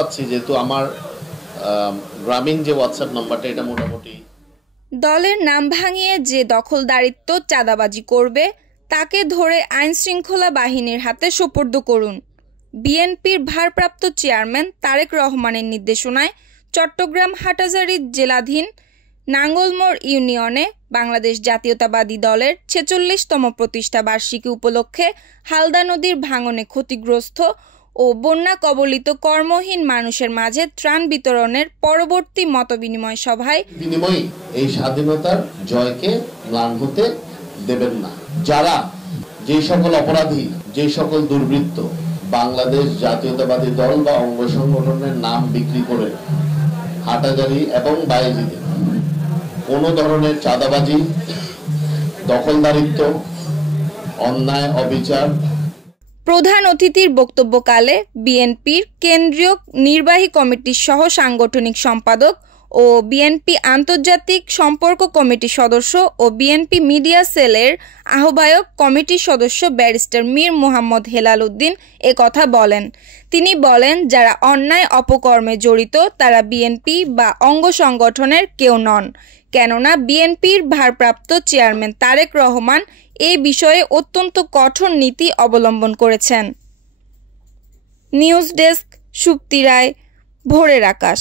যেহেতু আমার গ্রামীণ যে হোয়াটসঅ্যাপ নাম্বারটা এটা মোটামুটি দলের নাম ভাঙিয়ে যে দখলদারিত্ব চাঁদাবাজি করবে তাকে ধরে আইনশৃঙ্খলা বাহিনীর হাতে সোপর্দ করুন। বিএনপির ভারপ্রাপ্ত চেয়ারম্যান তারেক রহমানের নির্দেশনায় চট্টগ্রাম হাটহাজারী জেলাধীন নাঙ্গলমোড় ইউনিয়নে বাংলাদেশ জাতীয়তাবাদী দলের ৪৬তম প্রতিষ্ঠা বার্ষিকী উপলক্ষে হালদা নদীর ভাঙনে ক্ষতিগ্রস্ত ও বন্যা কবলিত কর্মহীন মানুষের মাঝে ত্রাণ বিতরণের পরবর্তী মতবিনিময় সভায় এই স্বাধীনতার জয়কে ম্লান হতে দেবেন না। যারা যে সকল অপরাধী, যে সকল দুর্বৃত্ত বাংলাদেশ জাতীয়তাবাদী দল বা অঙ্গ সংগঠনের নাম বিক্রি করে হাটহাজারী এবং বায়েজিদে কোনো ধরনের চাঁদাবাজি, দখলদারিত্ব, অন্যায়, অবিচার। প্রধান অতিথির বক্তব্যকালে বিএনপির কেন্দ্রীয় নির্বাহী কমিটির সহ সাংগঠনিক সম্পাদক ও বিএনপি আন্তর্জাতিক সম্পর্ক কমিটির সদস্য ও বিএনপি মিডিয়া সেলের আহ্বায়ক কমিটির সদস্য ব্যারিস্টার মীর মোহাম্মদ হেলাল উদ্দিন কথা বলেন। তিনি বলেন, যারা অন্যায় অপকর্মে জড়িত তারা বিএনপি বা অঙ্গ সংগঠনের কেউ নন, কেননা বিএনপির ভারপ্রাপ্ত চেয়ারম্যান তারেক রহমান এই বিষয়ে অত্যন্ত কঠোর নীতি অবলম্বন করেছেন। নিউজ ডেস্ক, সুপ্তি রায়, ভোরের আকাশ।